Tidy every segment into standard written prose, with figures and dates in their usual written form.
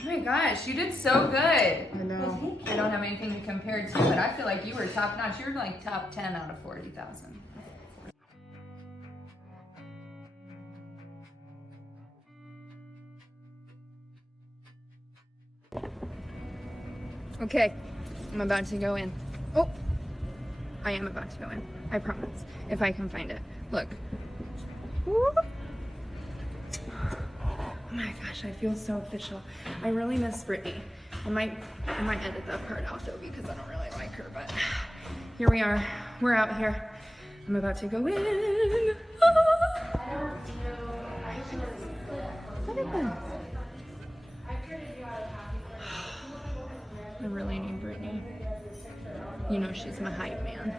Oh my gosh, you did so good. I know. I don't have anything to compare to, but I feel like you were top notch. You're like top 10 out of 40,000. Okay, I'm about to go in. Oh, I am about to go in. I promise. If I can find it. Look. Woo. Oh my gosh, I feel so official. I really miss Brittany. I might edit that part out though because I don't really like her, but here we are. We're out here. I'm about to go in. Ah. Look at that. I really need Brittany. You know she's my hype man.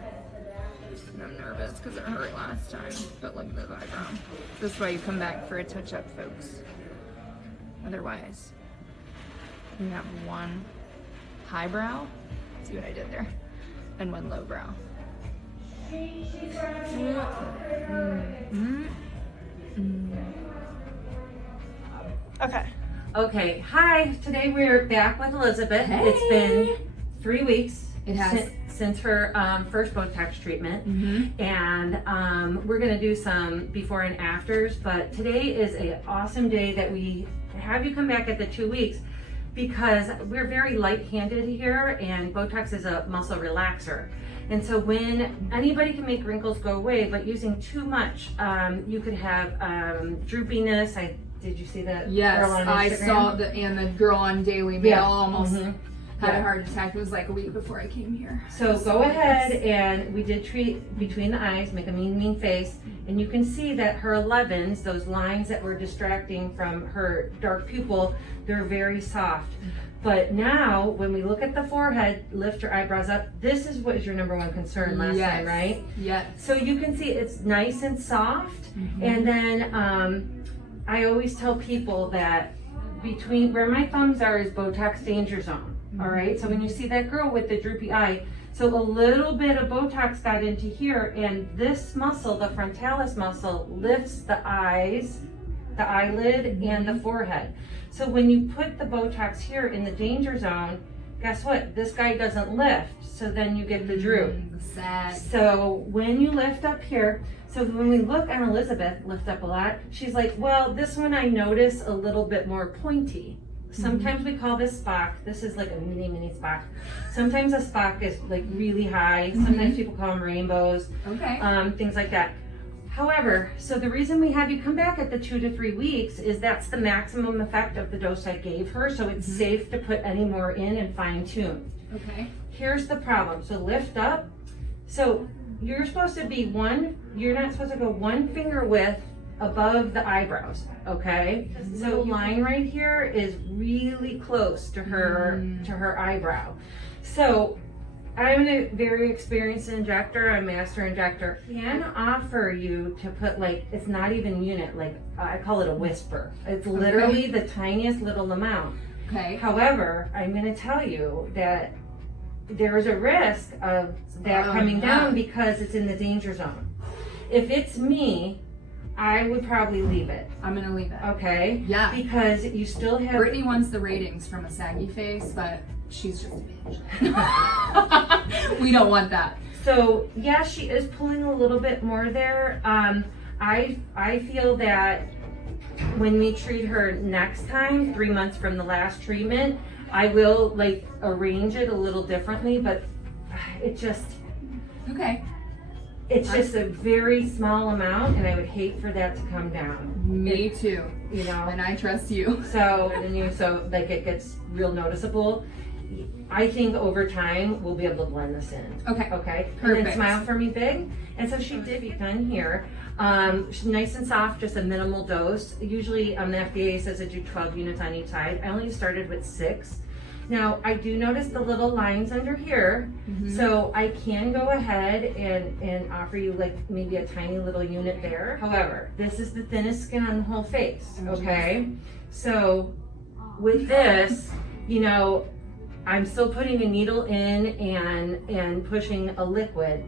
And I'm nervous because it hurt last time. But look at this eyebrow. This is why you come back for a touch-up, folks. Otherwise, you have one high brow. See what I did there? And one low brow. Okay. Okay, hi. Today we're back with Elizabeth. Hey. It's been 3 weeks It has. since her first Botox treatment. And we're gonna do some before and afters, but today is an awesome day that we have you come back at the 2 weeks because we're very light-handed here and Botox is a muscle relaxer. And so when anybody can make wrinkles go away, but using too much, you could have droopiness. Did you see that? Yes, girl on I Instagram? saw the girl on Daily Mail Yeah. almost had a Yeah. heart attack. It was like a week before I came here. So go ahead and we did treat between the eyes, make a mean face. And you can see that her 11s, those lines that were distracting from her dark pupil, they're very soft. But now when we look at the forehead, lift your eyebrows up. This is what is your number one concern last time, right? Yes. So you can see it's nice and soft. And then I always tell people that between where my thumbs are is Botox danger zone. All right, so when you see that girl with the droopy eye, so a little bit of Botox got into here, and this muscle, the frontalis muscle, lifts the eyes, the eyelid, and the forehead. So when you put the Botox here in the danger zone, guess what? This guy doesn't lift, so then you get the droop. Sad. So when you lift up here, so when we look on Elizabeth, lift up a lot, she's like, well, this one I notice a little bit more pointy. Sometimes we call this Spock. This is like a mini Spock. Sometimes a Spock is like really high. Sometimes people call them rainbows. Okay. Things like that. However, so the reason we have you come back at the 2 to 3 weeks is that's the maximum effect of the dose I gave her. So it's safe to put any more in and fine tune. Okay. Here's the problem. So lift up. So you're supposed to be you're not supposed to go 1 finger width above the eyebrows, okay? So line right here is really close to her eyebrow. So I'm a very experienced injector, a master injector. I can offer you to put like, it's not even unit, like I call it a whisper. It's literally the tiniest little amount. Okay. However, I'm gonna tell you that there is a risk of that coming down because it's in the danger zone. If it's me, I would probably leave it. I'm gonna leave it. Okay? Yeah. Because you still have... Brittany wants the ratings from a saggy face, but she's just a bitch. We don't want that. So, yeah, she is pulling a little bit more there. I feel that when we treat her next time, 3 months from the last treatment, I will like arrange it a little differently, but it just... Okay. It's just a very small amount, and I would hate for that to come down. Me too. You know? And I trust you. So like it gets real noticeable. I think over time we'll be able to blend this in. Okay. Okay. Perfect. And then smile for me big. And so she did be done here. She's nice and soft, just a minimal dose. Usually the FDA says to do 12 units on each side. I only started with 6. Now I do notice the little lines under here, so I can go ahead and offer you like maybe a tiny little unit there. However, this is the thinnest skin on the whole face, okay? So with this, you know, I'm still putting a needle in and pushing a liquid.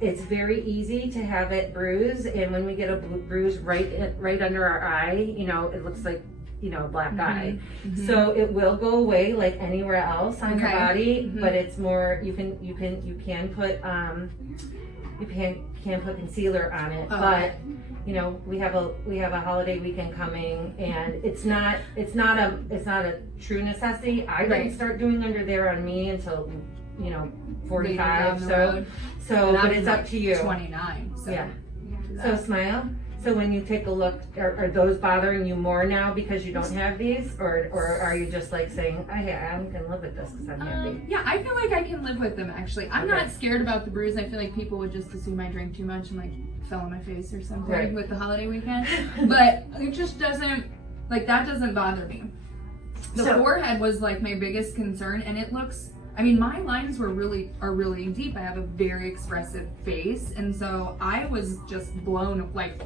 It's very easy to have it bruise, and when we get a bruise right under our eye, you know, it looks like you know, black eye. So it will go away like anywhere else on your body, but it's more, you can put concealer on it, but you know, we have a holiday weekend coming, and it's not a true necessity. I didn't start doing under there on me until, you know, 45. So but it's up to you. 29. So yeah. So smile. So when you take a look, are those bothering you more now because you don't have these, or are you just like saying, oh yeah, I can live with this because I'm happy? Yeah, I feel like I can live with them actually. I'm not scared about the bruise. I feel like people would just assume I drank too much and like fell on my face or something with the holiday weekend. But it just doesn't, like, that doesn't bother me. The forehead was like my biggest concern, and it looks, I mean, my lines are really deep. I have a very expressive face, and so I was just blown, like,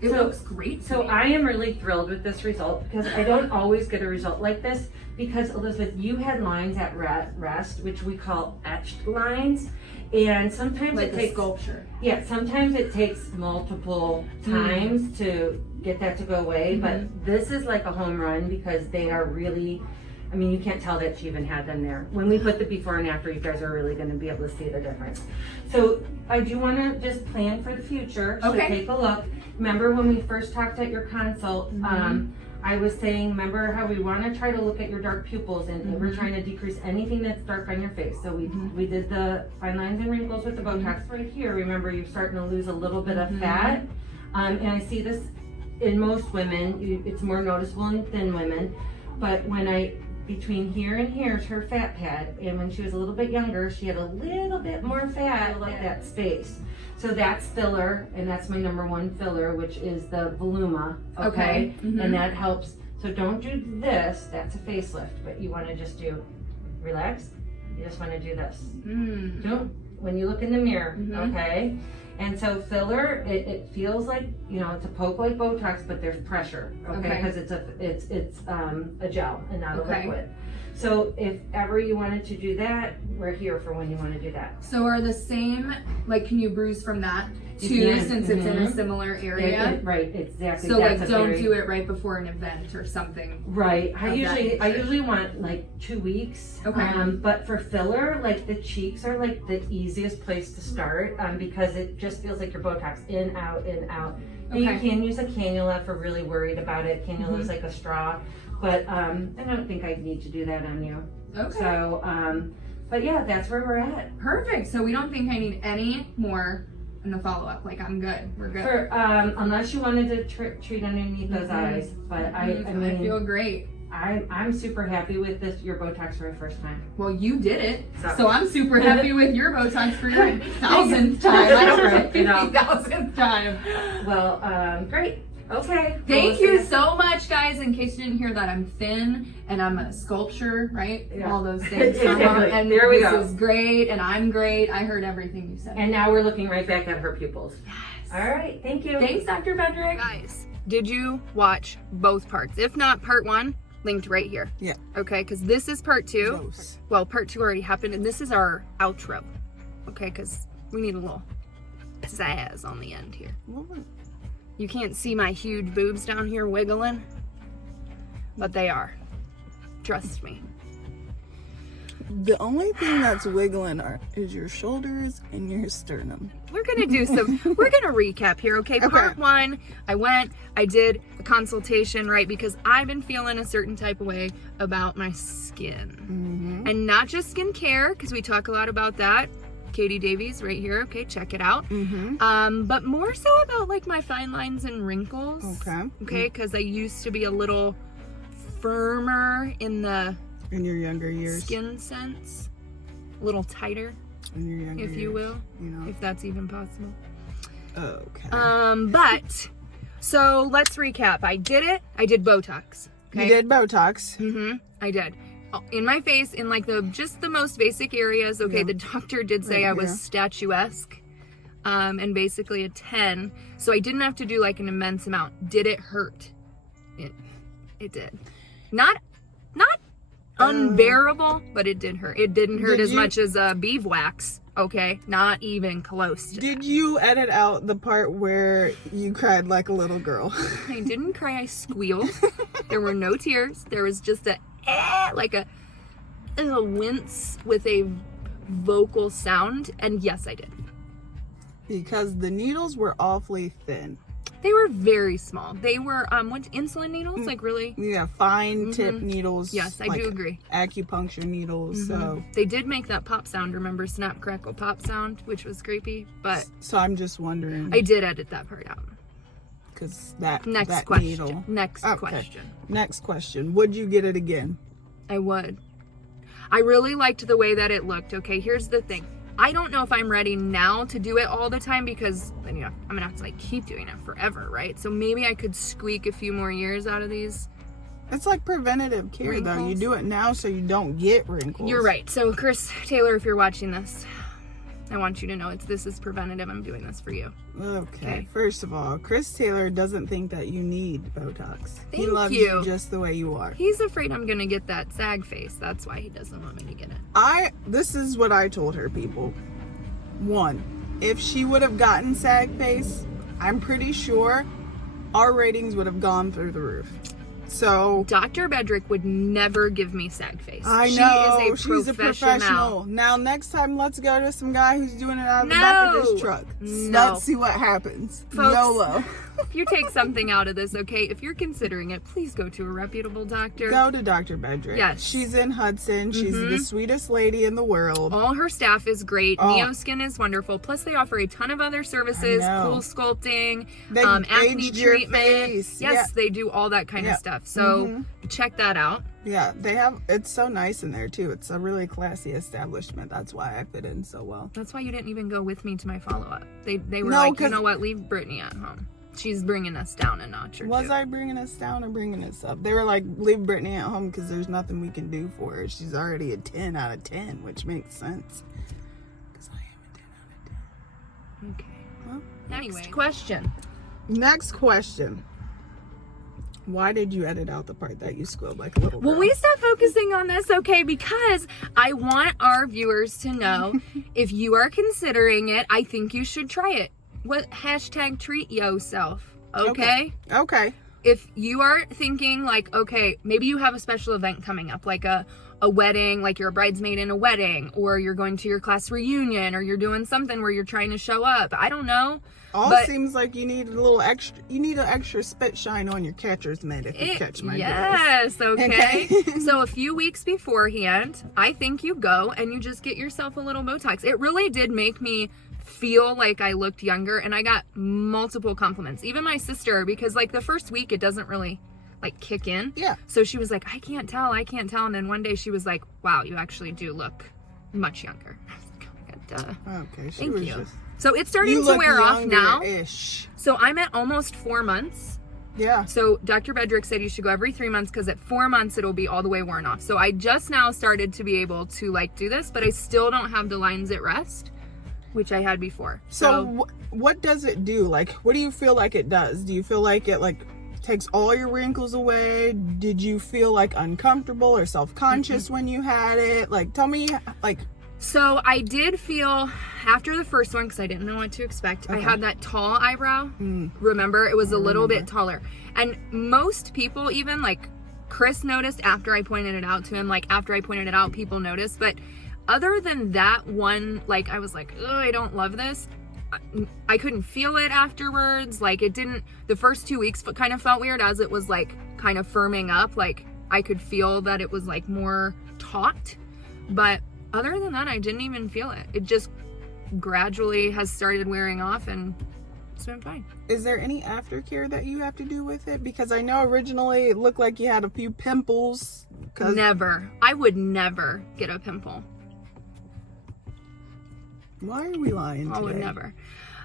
it looks great. So I am really thrilled with this result, because I don't always get a result like this, because Elizabeth, you had lines at rest, which we call etched lines, and sometimes like it takes sculpture. Yeah, sometimes it takes multiple times to get that to go away, but this is like a home run, because they are really, I mean, you can't tell that she even had them there. When we put the before and after, you guys are really going to be able to see the difference. So I do want to just plan for the future. So take a look. Remember when we first talked at your consult, I was saying, remember how we want to try to look at your dark pupils, and we're trying to decrease anything that's dark on your face. So we did the fine lines and wrinkles with the Botox right here. Remember, you're starting to lose a little bit of fat. And I see this in most women. It's more noticeable in thin women. But when between here and here is her fat pad, and when she was a little bit younger, she had a little bit more fat like that space. So that's filler, and that's my #1 filler, which is the Voluma, okay? And that helps. So don't do this, that's a facelift, but you want to just do, relax, you just want to do this. Don't, when you look in the mirror, okay? And so filler, it feels like, you know, it's a poke like Botox, but there's pressure, okay? Because it's a gel and not a liquid. So if ever you wanted to do that, we're here for when you want to do that. So are the same, like, can you bruise from that too, since it's in a similar area? Right, exactly. So like, don't do it right before an event or something. Right. I usually want like 2 weeks. But for filler, like, the cheeks are like the easiest place to start, because it just feels like your Botox in, out, in, out. And you can use a cannula if we're really worried about it. Cannula is like a straw. But I don't think I need to do that on you. So, but yeah, that's where we're at. Perfect. So we don't think I need any more in the follow-up. Like, I'm good. We're good. For, unless you wanted to treat underneath those eyes. But I mean, I feel great. I'm super happy with this, your Botox for the first time. Well, you did it. So I'm super happy with your Botox for your 1,000th time. I don't know, 50,000th time. Well, great. Okay. Thank you so much, guys. In case you didn't hear that, I'm thin and I'm a sculpture, right? Yeah. All those things. Exactly. And there we go. This is great, and I'm great. I heard everything you said. And now we're looking right back at her pupils. Yes. All right. Thank you. Thanks, Dr. Bedrick. Guys, did you watch both parts? If not, part 1 linked right here. Yeah. Okay, because this is part 2. Gross. Well, part 2 already happened, and this is our outro. Okay, because we need a little pizzazz on the end here. You can't see my huge boobs down here wiggling, but they are. Trust me. The only thing that's wiggling is your shoulders and your sternum. We're gonna recap here, okay? Part 1, I did a consultation, right? Because I've been feeling a certain type of way about my skin. And not just skincare, because we talk a lot about that. Katie Davies right here, okay, check it out. But more so about like my fine lines and wrinkles. Okay, because I used to be a little firmer in your younger years, skin sense, a little tighter, in your younger if you years, will, you know, if that's even possible. Okay. But so let's recap. I did it. I did Botox. Okay? You did Botox. I did. In my face, in like the most basic areas. Okay, the doctor did say I was statuesque, and basically a 10. So I didn't have to do like an immense amount. Did it hurt? It did. Not unbearable, but it did hurt. It didn't hurt as much as beeswax. okay? Not even close to Did you edit out the part where you cried like a little girl? I didn't cry, I squealed. There were no tears. There was just a wince with a vocal sound, and yes, I did. Because the needles were awfully thin. They were very small. They were what, insulin needles, like really. Yeah, fine tip needles. Yes, I do agree. Acupuncture needles. So They did make that pop sound. Remember, snap, crackle, pop sound, which was creepy. But I'm just wondering. I did edit that part out. Because that Next that question. needle. Next Okay. question. Next question. Would you get it again? I would. I really liked the way that it looked. Okay, here's the thing. I don't know if I'm ready now to do it all the time because, you know, I'm gonna have to like keep doing it forever, right? So maybe I could squeak a few more years out of these. It's like preventative care, though. You Wrinkles? do it now so you don't get wrinkles. You're right. So Chris Taylor, if you're watching this, I want you to know this is preventative. I'm doing this for you. Okay. First of all, Chris Taylor doesn't think that you need Botox. He Thank loves you. you just the way you are. He's afraid I'm gonna get that sag face. That's why he doesn't want me to get it. This is what I told her, people. One, if she would have gotten sag face, I'm pretty sure our ratings would have gone through the roof. So Dr. Bedrick would never give me sag face. I know she's a professional. Now next time, let's go to some guy who's doing it out of the back of his truck. No. Let's see what happens. Folks, YOLO. If you take something out of this, okay, if you're considering it, please go to a reputable doctor. Go to Dr. Bedrick. Yes. She's in Hudson. She's the sweetest lady in the world. All her staff is great. Oh. NeoSkin is wonderful. Plus, they offer a ton of other services, I know. cool sculpting, They acne aged your treatment. face. Yes, Yeah. they do all that kind of stuff. So check that out. Yeah, they have, it's so nice in there too. It's a really classy establishment. That's why I fit in so well. That's why you didn't even go with me to my follow-up. They were No, like, you 'cause- know what, leave Brittany at home. She's bringing us down a notch or Was two. I bringing us down or bringing us up? They were like, leave Brittany at home because there's nothing we can do for her. She's already a 10 out of 10, which makes sense. Because I am a 10 out of 10. Okay. Well, Next question. next question. Why did you edit out the part that you squealed like a little girl? Will we stop focusing on this, okay? Because I want our viewers to know if you are considering it, I think you should try it. What hashtag treat yourself, okay? Okay. If you are thinking like, okay, maybe you have a special event coming up, like a wedding, like you're a bridesmaid in a wedding, or you're going to your class reunion, or you're doing something where you're trying to show up. I don't know. All seems like you need a little extra. You need an extra spit shine on your catcher's mitt if you catch my drift. Yes, okay. Okay. So a few weeks beforehand, I think you go and you just get yourself a little Botox. It really did make me feel like I looked younger, and I got multiple compliments. Even my sister, because like the first week it doesn't really like kick in. Yeah. So she was like, I can't tell. And then one day she was like, wow, you actually do look much younger. I was like, oh my God, duh. Okay. She Thank was you. just. So it's starting You to look wear off now. younger-ish. So I'm at almost 4 months. Yeah. So Dr. Bedrick said you should go every 3 months because at 4 months it'll be all the way worn off. So I just now started to be able to like do this, but I still don't have the lines at rest, which I had before. So what does it do? Like, what do you feel like it does? Do you feel like it like takes all your wrinkles away? Did you feel like uncomfortable or self-conscious when you had it? Like, tell me, like. So I did feel after the first one, because I didn't know what to expect, I had that tall eyebrow. Remember, it was a little bit taller. And most people, even like Chris noticed after I pointed it out to him, like after I pointed it out, people noticed. But other than that one, like I was like, oh, I don't love this. I couldn't feel it afterwards. Like it didn't, the first 2 weeks kind of felt weird as it was like kind of firming up. Like I could feel that it was like more taut. But other than that, I didn't even feel it. It just gradually has started wearing off and it's been fine. Is there any aftercare that you have to do with it? Because I know originally it looked like you had a few pimples. Never. I would never get a pimple. Why are we lying today? I would never.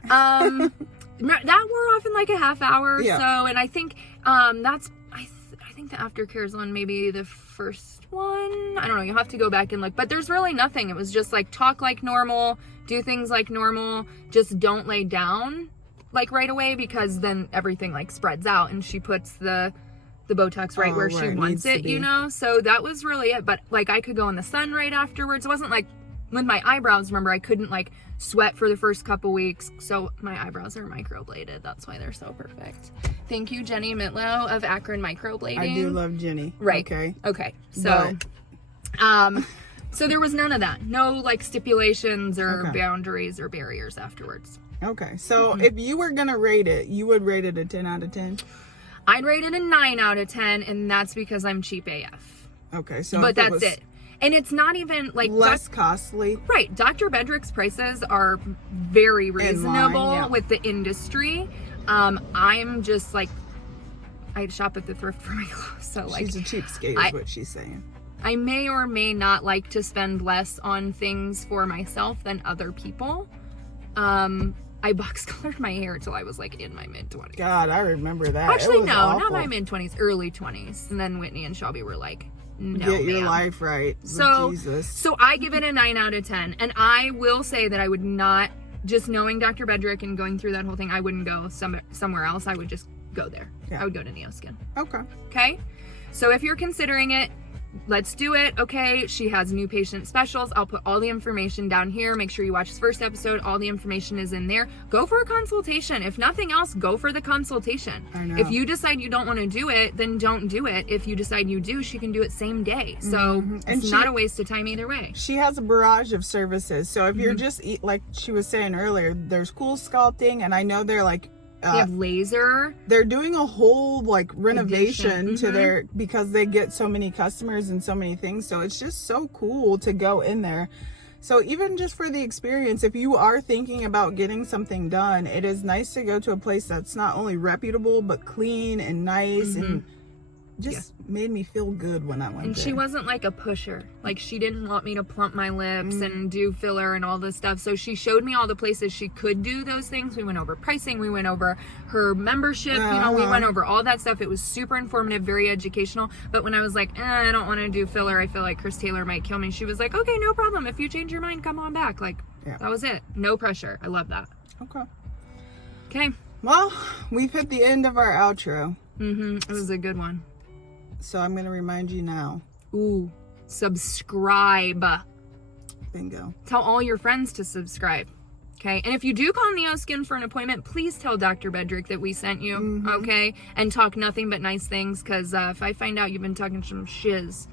That wore off in like a half hour or so, and I think I think the aftercare is on maybe the first one. I don't know. You'll have to go back and look. But there's really nothing. It was just like talk like normal, do things like normal, just don't lay down like right away because then everything like spreads out and she puts the Botox right where she wants it, you know? So that was really it. But like I could go in the sun right afterwards. It wasn't like with my eyebrows, remember, I couldn't like sweat for the first couple weeks. So my eyebrows are microbladed. That's why they're so perfect. Thank you, Jenny Mitlow of Akron Microblading. I do love Jenny. Right. Okay. So, so there was none of that. No like stipulations or boundaries or barriers afterwards. Okay. So if you were going to rate it, you would rate it a 10 out of 10? I'd rate it a 9 out of 10, and that's because I'm cheap AF. Okay. So but that's it. And it's not even like less costly. Right. Dr. Bedrick's prices are very reasonable with the industry. I'm just like, I shop at the thrift for my clothes. So like, she's a cheapskate is what she's saying. I may or may not like to spend less on things for myself than other people. I box colored my hair till I was like in my mid-20s. God, I remember that. Actually, no, awful. Not my mid-20s, early 20s. And then Whitney and Shelby were like, no, get your life right. Jesus. So I give it a 9 out of 10. And I will say that I would not, just knowing Dr. Bedrick and going through that whole thing, I wouldn't go somewhere else. I would just go there. I would go to NeoSkin. Okay. So if you're considering it, let's do it. Okay, she has new patient specials. I'll put all the information down here. Make sure you watch this first episode. All the information is in there. Go for a consultation. If nothing else, go for the consultation. I know. If you decide you don't want to do it, then don't do it. If you decide you do, she can do it same day. So it's not a waste of time either way. She has a barrage of services. So if you're just like she was saying earlier, there's cool sculpting, and I know they're like they have laser. They're doing a whole like renovation to their, because they get so many customers and so many things. So it's just so cool to go in there. So even just for the experience, if you are thinking about getting something done, it is nice to go to a place that's not only reputable, but clean and nice and just made me feel good when I went and there. She wasn't like a pusher. Like she didn't want me to plump my lips and do filler and all this stuff. So she showed me all the places she could do those things. We went over pricing. We went over her membership. You know, we went over all that stuff. It was super informative, very educational. But when I was like, I don't want to do filler, I feel like Chris Taylor might kill me. She was like, okay, no problem. If you change your mind, come on back. Like that was it. No pressure. I love that. Okay. Well, we've hit the end of our outro. It was a good one. So I'm going to remind you now. Ooh, subscribe. Bingo. Tell all your friends to subscribe. Okay. And if you do call NeoSkin for an appointment, please tell Dr. Bedrick that we sent you. Okay. And talk nothing but nice things. Because if I find out you've been talking some shiz,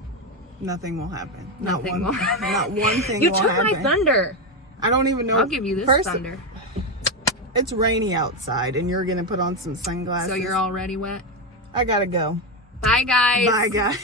nothing will happen. Nothing will happen. Not one thing you will took happen. my thunder. I don't even know. I'll give you this thunder. It's rainy outside and you're going to put on some sunglasses. So you're already wet? I got to go. Bye, guys. Bye, guys.